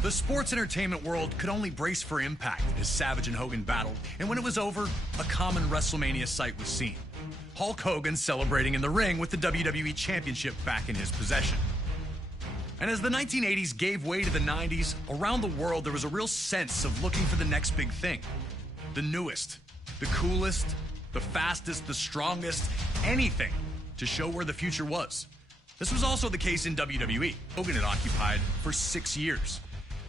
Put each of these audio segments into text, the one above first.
The sports entertainment world could only brace for impact as Savage and Hogan battled, and when it was over, a common WrestleMania sight was seen. Hulk Hogan celebrating in the ring with the WWE Championship back in his possession. And as the 1980s gave way to the 90s, around the world there was a real sense of looking for the next big thing. The newest, the coolest, the fastest, the strongest, anything to show where the future was. This was also the case in WWE. Hogan had occupied for 6 years.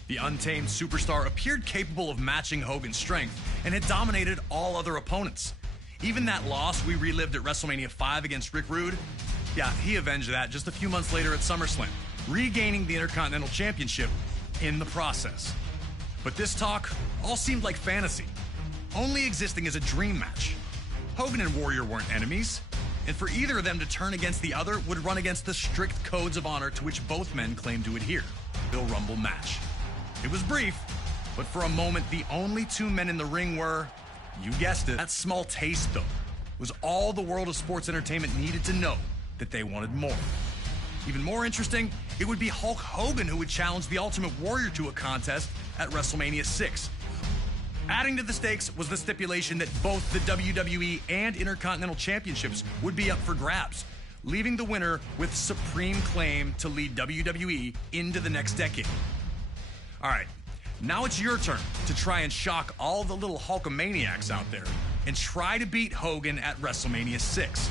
The untamed superstar appeared capable of matching Hogan's strength and had dominated all other opponents. Even that loss we relived at WrestleMania 5 against Rick Rude, yeah, he avenged that just a few months later at SummerSlam, regaining the Intercontinental Championship in the process. But this talk all seemed like fantasy, only existing as a dream match. Hogan and Warrior weren't enemies, and for either of them to turn against the other would run against the strict codes of honor to which both men claimed to adhere. Royal Rumble match. It was brief, but for a moment, the only two men in the ring were, you guessed it, that small taste, though, was all the world of sports entertainment needed to know that they wanted more. Even more interesting, it would be Hulk Hogan who would challenge the Ultimate Warrior to a contest at WrestleMania 6. Adding to the stakes was the stipulation that both the WWE and Intercontinental Championships would be up for grabs, leaving the winner with supreme claim to lead WWE into the next decade. All right, now it's your turn to try and shock all the little Hulkamaniacs out there and try to beat Hogan at WrestleMania 6.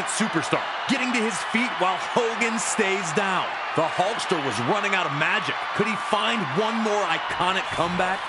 dominant superstar, getting to his feet while Hogan stays down. The Hulkster was running out of magic. Could he find one more iconic comeback?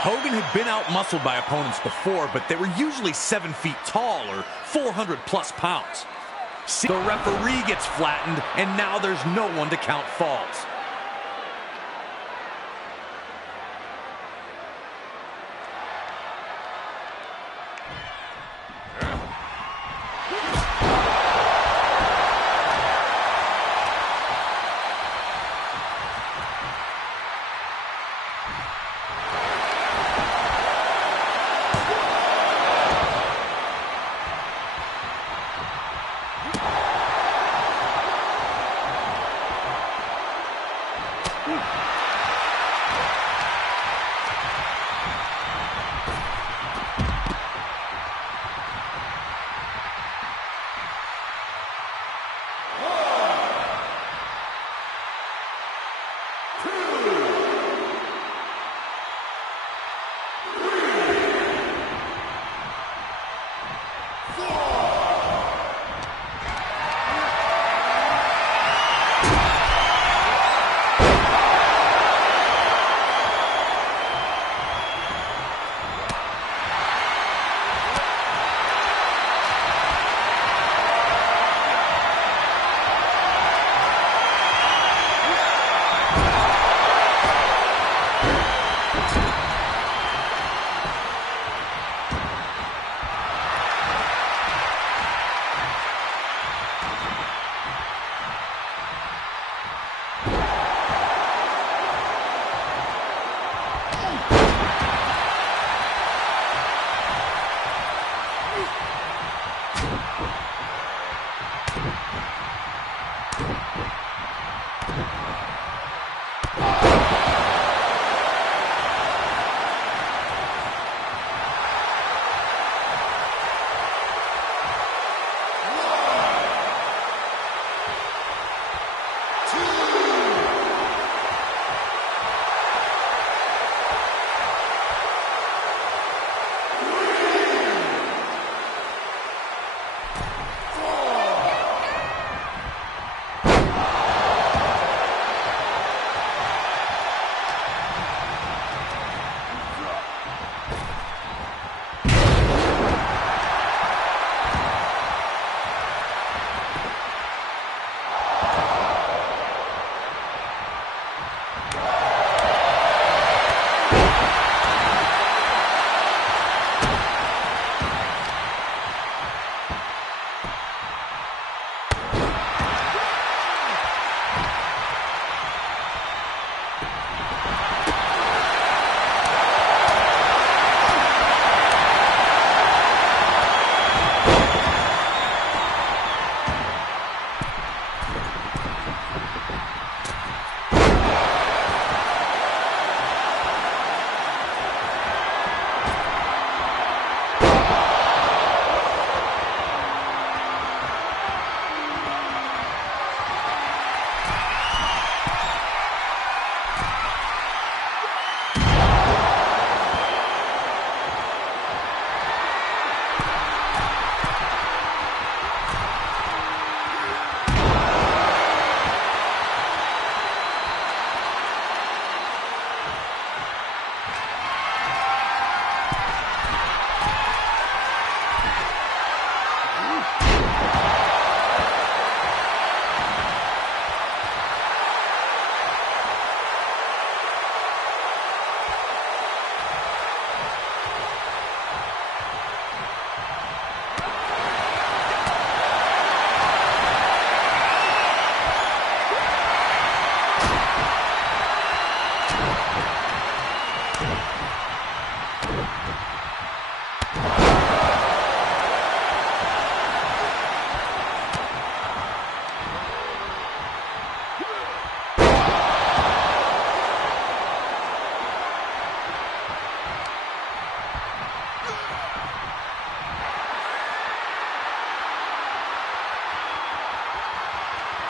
Hogan had been out-muscled by opponents before, but they were usually 7 feet tall or 400-plus pounds. The referee gets flattened, and now there's no one to count falls.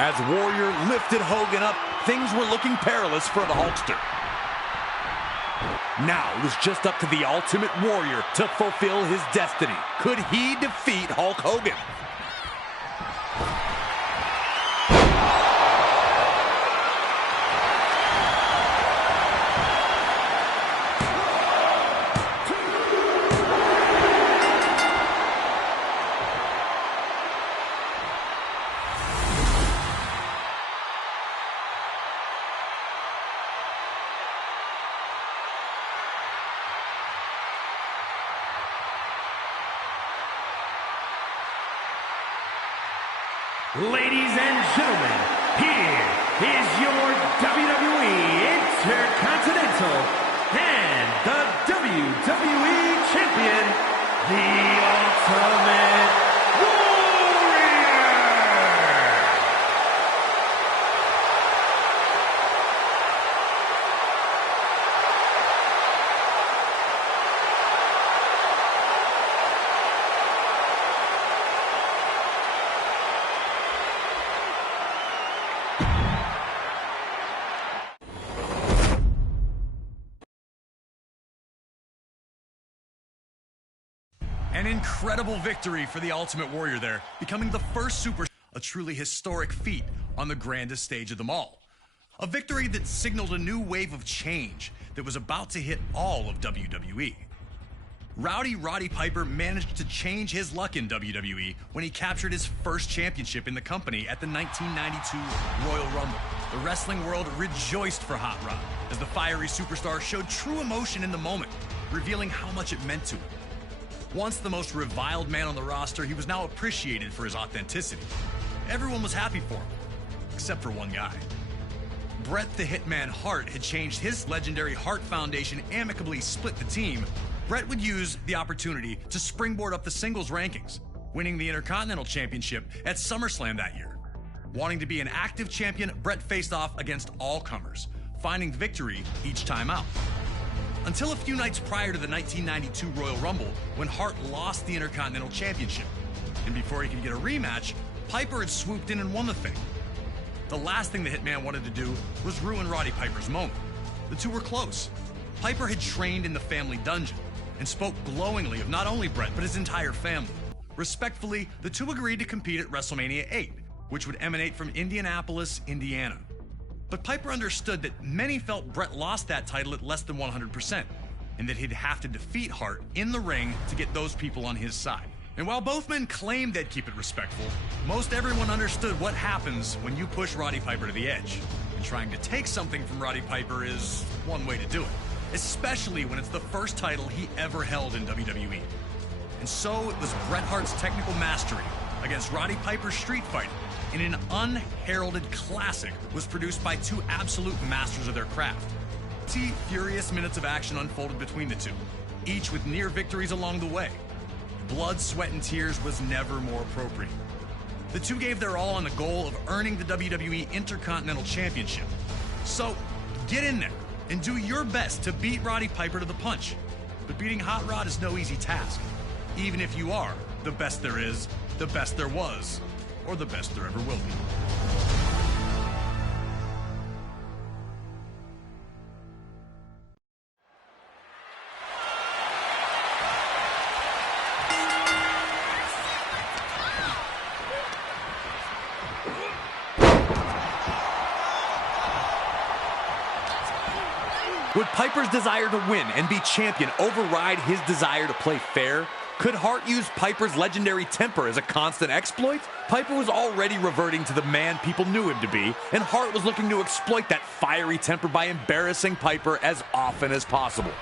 As Warrior lifted Hogan up, things were looking perilous for the Hulkster. Now it was just up to the Ultimate Warrior to fulfill his destiny. Could he defeat Hulk Hogan? Ladies and gentlemen, here is your WWE Intercontinental and the WWE Champion, the Ultimate Warrior! An incredible victory for the Ultimate Warrior there, becoming the first super, a truly historic feat on the grandest stage of them all. A victory that signaled a new wave of change that was about to hit all of WWE. Rowdy Roddy Piper managed to change his luck in WWE when he captured his first championship in the company at the 1992 Royal Rumble. The wrestling world rejoiced for Hot Rod as the fiery superstar showed true emotion in the moment, revealing how much it meant to him. Once the most reviled man on the roster, he was now appreciated for his authenticity. Everyone was happy for him, except for one guy. Bret the Hitman Hart had changed his legendary Hart Foundation amicably split the team. Bret would use the opportunity to springboard up the singles rankings, winning the Intercontinental Championship at SummerSlam that year. Wanting to be an active champion, Bret faced off against all comers, finding victory each time out. Until a few nights prior to the 1992 Royal Rumble, when Hart lost the Intercontinental Championship. And before he could get a rematch, Piper had swooped in and won the thing. The last thing the Hitman wanted to do was ruin Roddy Piper's moment. The two were close. Piper had trained in the family dungeon and spoke glowingly of not only Bret, but his entire family. Respectfully, the two agreed to compete at WrestleMania 8, which would emanate from Indianapolis, Indiana. But Piper understood that many felt Bret lost that title at less than 100%, and that he'd have to defeat Hart in the ring to get those people on his side. And while both men claimed they'd keep it respectful, most everyone understood what happens when you push Roddy Piper to the edge. And trying to take something from Roddy Piper is one way to do it, especially when it's the first title he ever held in WWE. And so it was Bret Hart's technical mastery against Roddy Piper's street fighting in an unheralded classic was produced by two absolute masters of their craft. Furious minutes of action unfolded between the two, each with near victories along the way. Blood, sweat, and tears was never more appropriate. The two gave their all on the goal of earning the WWE Intercontinental Championship. So, get in there and do your best to beat Roddy Piper to the punch. But beating Hot Rod is no easy task, even if you are the best there is, the best there was, or the best there ever will be. Would Piper's desire to win and be champion override his desire to play fair? Could Hart use Piper's legendary temper as a constant exploit? Piper was already reverting to the man people knew him to be, and Hart was looking to exploit that fiery temper by embarrassing Piper as often as possible.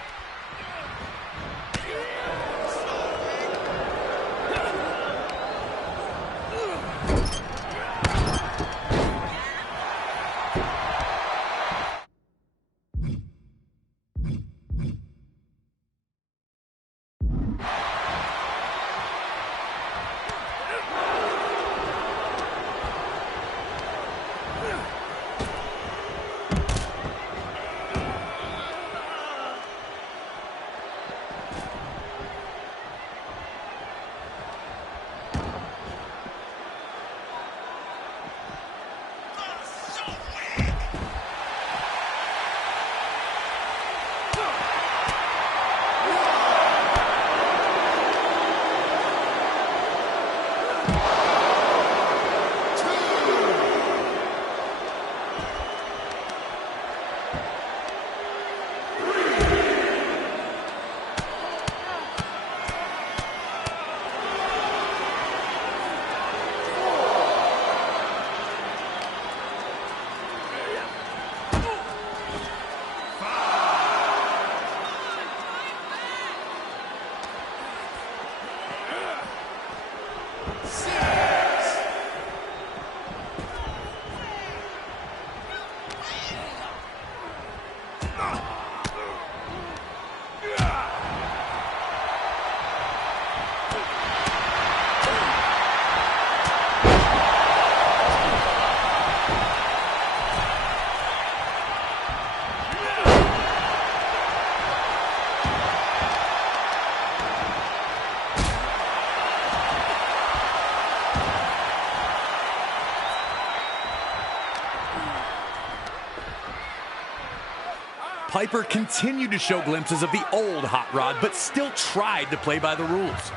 Piper continued to show glimpses of the old Hot Rod, but still tried to play by the rules.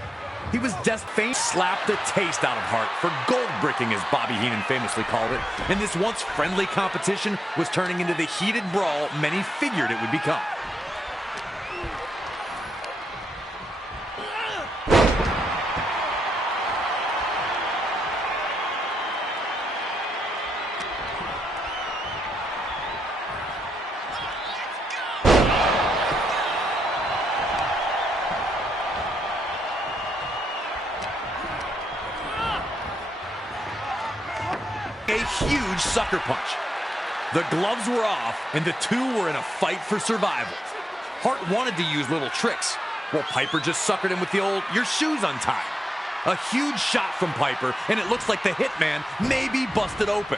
He was destined to slap the taste out of Hart for gold bricking, as Bobby Heenan famously called it, and this once friendly competition was turning into the heated brawl many figured it would become. A huge sucker punch. The gloves were off, and the two were in a fight for survival. Hart wanted to use little tricks, while Piper just suckered him with the old, your shoes untied. A huge shot from Piper, and it looks like the Hitman may be busted open.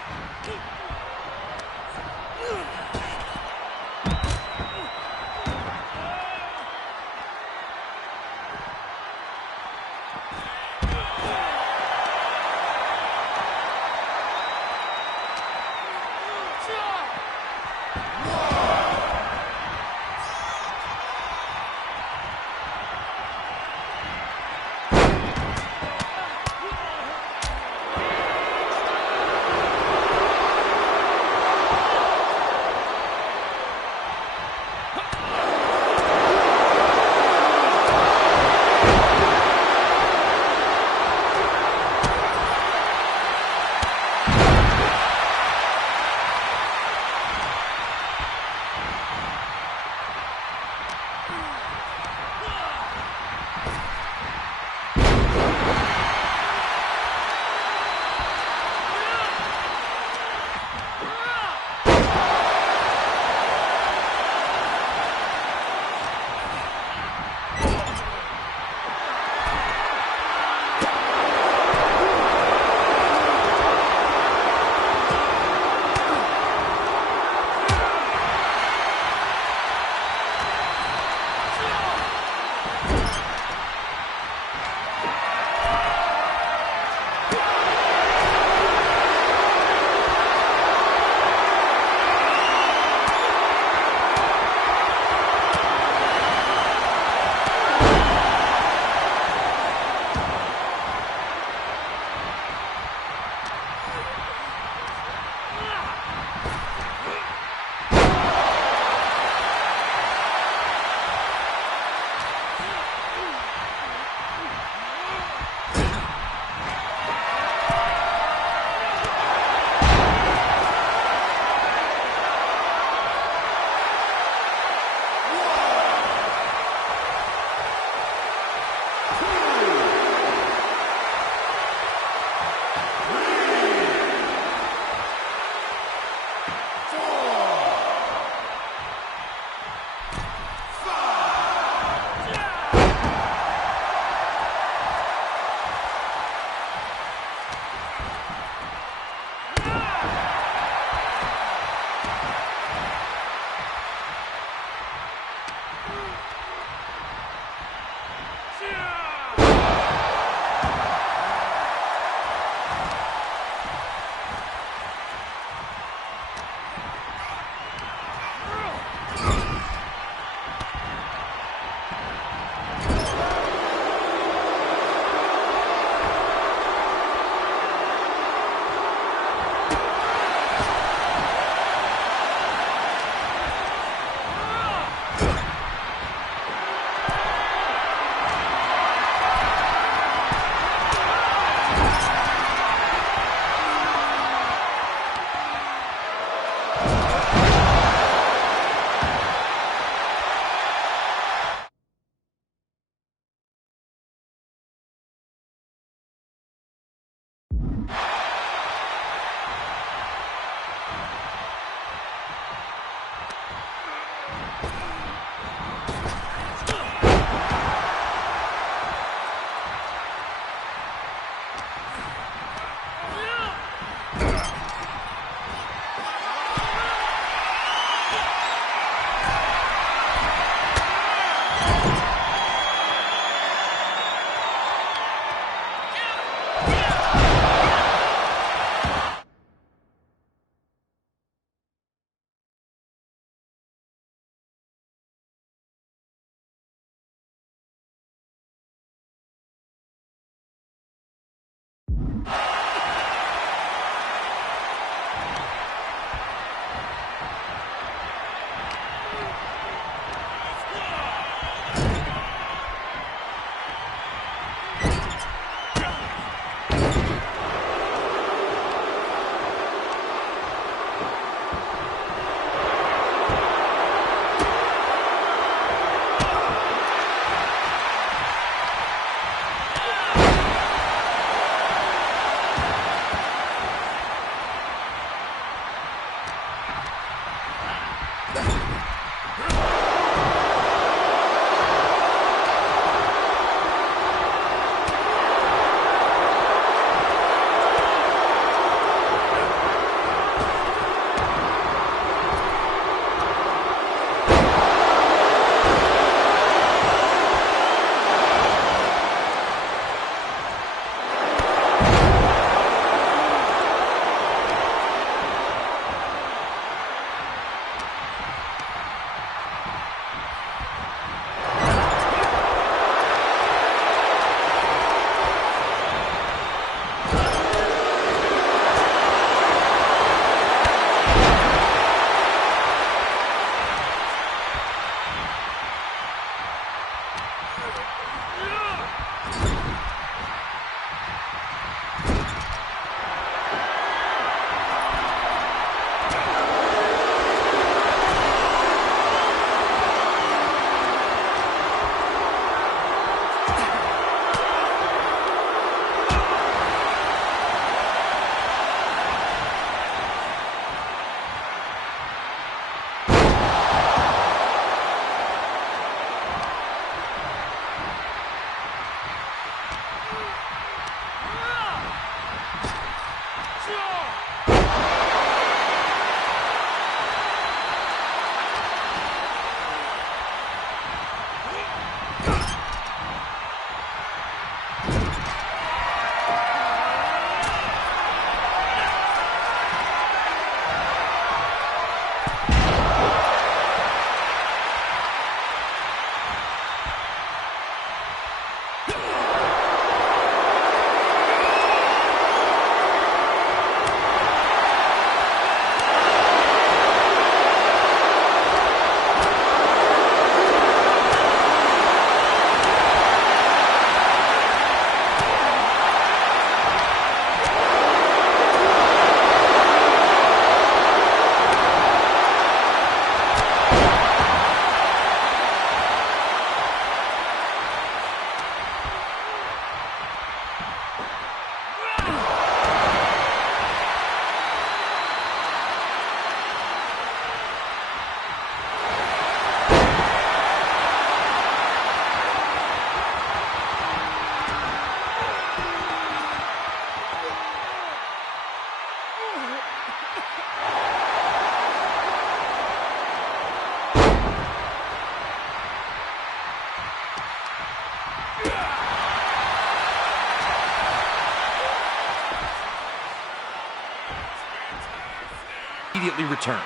Immediately return.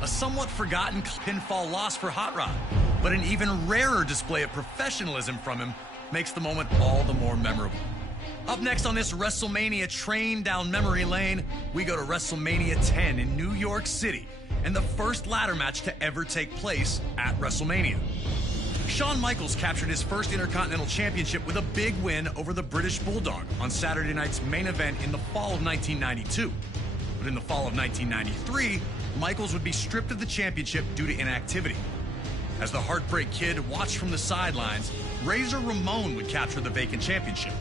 A somewhat forgotten pinfall loss for Hot Rod, but an even rarer display of professionalism from him makes the moment all the more memorable. Up next on this WrestleMania train down memory lane, we go to WrestleMania 10 in New York City, and the first ladder match to ever take place at WrestleMania. Shawn Michaels captured his first Intercontinental Championship with a big win over the British Bulldog on Saturday night's main event in the fall of 1992. But in the fall of 1993, Michaels would be stripped of the championship due to inactivity. As the Heartbreak Kid watched from the sidelines, Razor Ramon would capture the vacant championship.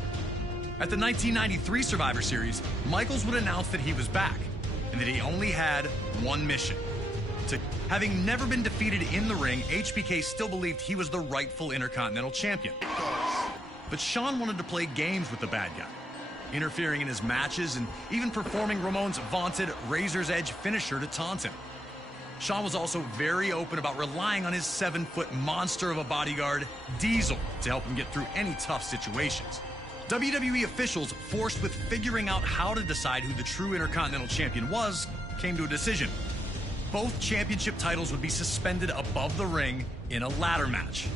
At the 1993 Survivor Series, Michaels would announce that he was back and that he only had one mission. Having never been defeated in the ring, HBK still believed he was the rightful Intercontinental Champion. But Shawn wanted to play games with the bad guy, interfering in his matches and even performing Ramon's vaunted Razor's Edge finisher to taunt him. Shawn was also very open about relying on his 7-foot monster of a bodyguard, Diesel, to help him get through any tough situations. WWE officials, forced with figuring out how to decide who the true Intercontinental Champion was, came to a decision. Both championship titles would be suspended above the ring in a ladder match.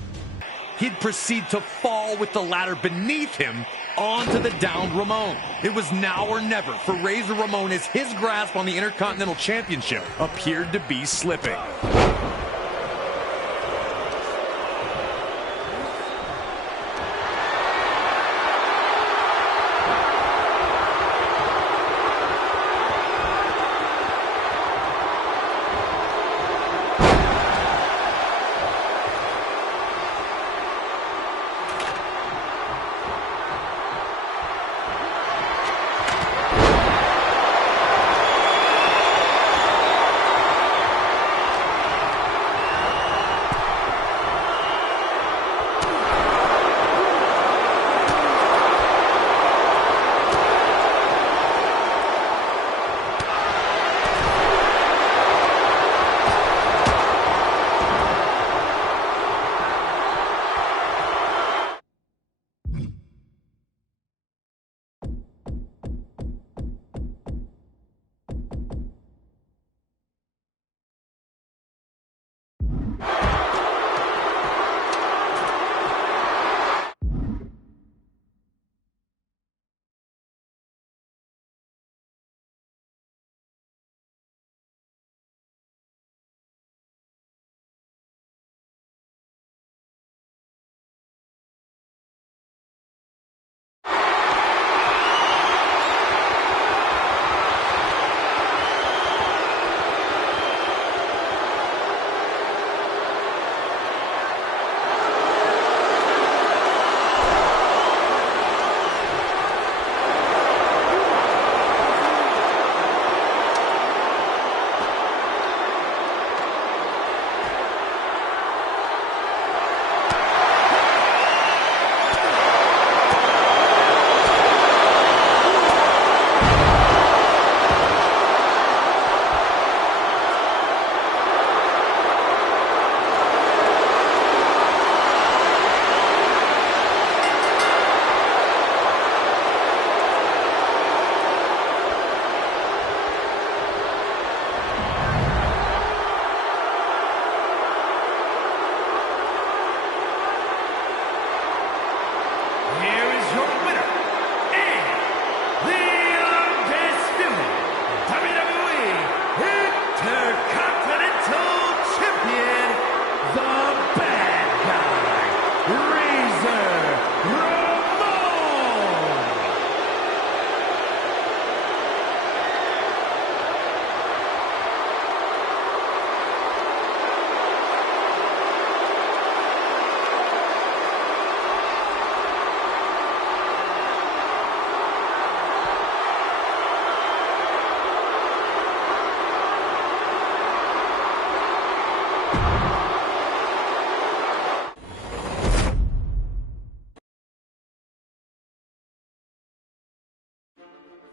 He'd proceed to fall with the ladder beneath him onto the downed Ramon. It was now or never for Razor Ramon as his grasp on the Intercontinental Championship appeared to be slipping.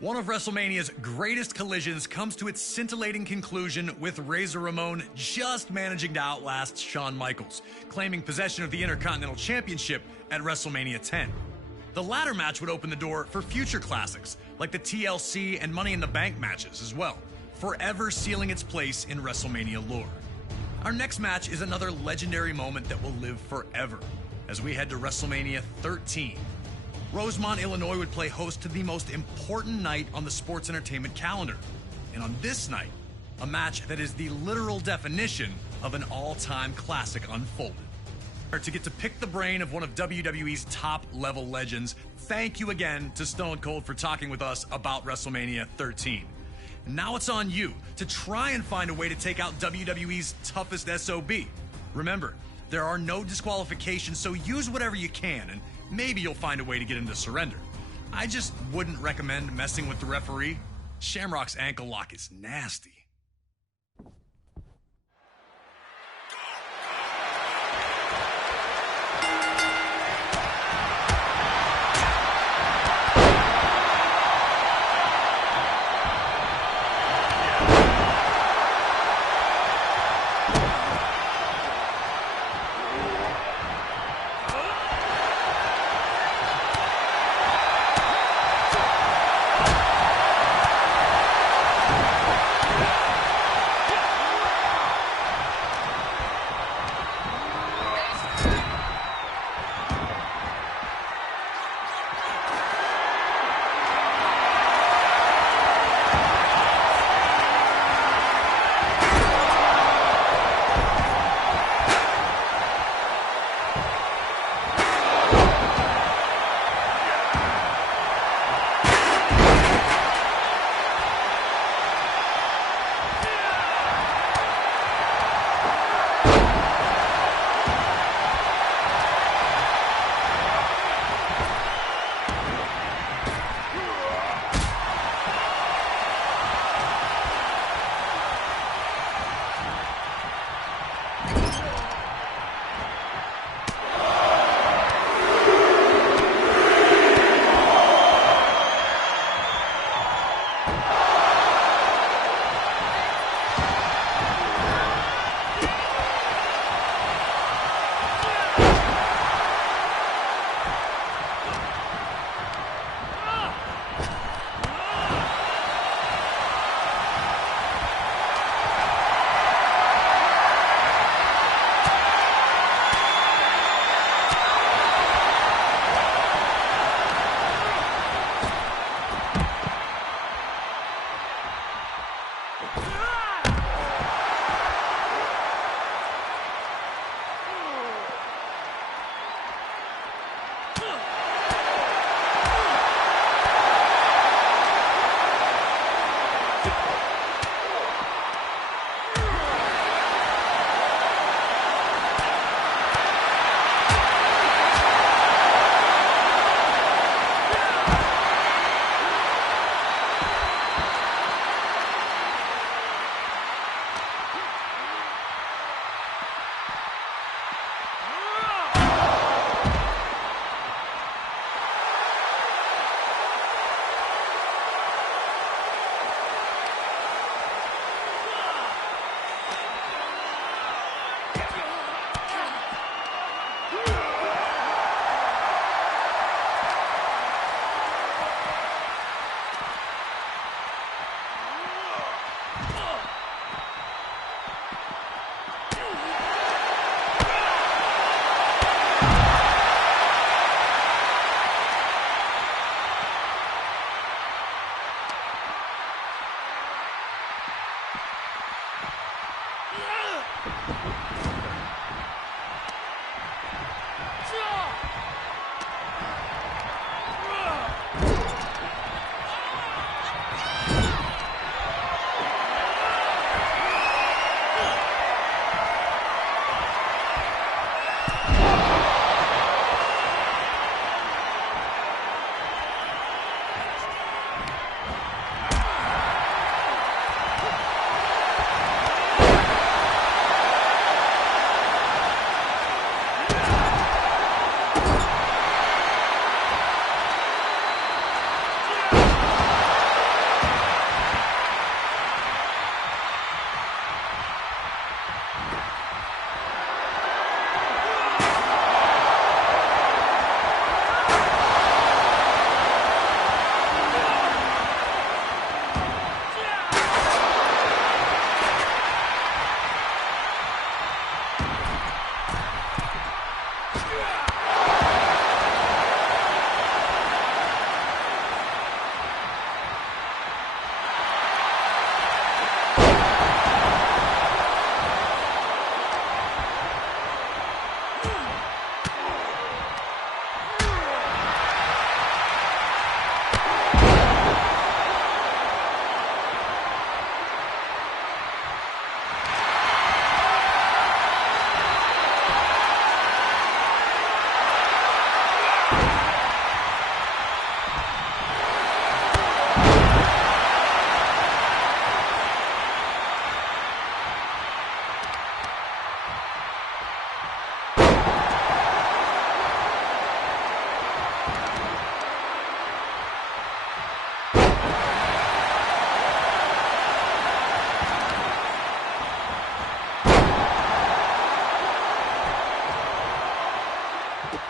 One of WrestleMania's greatest collisions comes to its scintillating conclusion with Razor Ramon just managing to outlast Shawn Michaels, claiming possession of the Intercontinental Championship at WrestleMania 10. The latter match would open the door for future classics, like the TLC and Money in the Bank matches as well, forever sealing its place in WrestleMania lore. Our next match is another legendary moment that will live forever, as we head to WrestleMania 13. Rosemont, Illinois would play host to the most important night on the sports entertainment calendar. And on this night, a match that is the literal definition of an all-time classic unfolded. To get to pick the brain of one of WWE's top-level legends, thank you again to Stone Cold for talking with us about WrestleMania 13. Now it's on you to try and find a way to take out WWE's toughest SOB. Remember, there are no disqualifications, so use whatever you can, and maybe you'll find a way to get him to surrender. I just wouldn't recommend messing with the referee. Shamrock's ankle lock is nasty.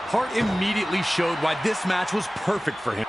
Hart immediately showed why this match was perfect for him.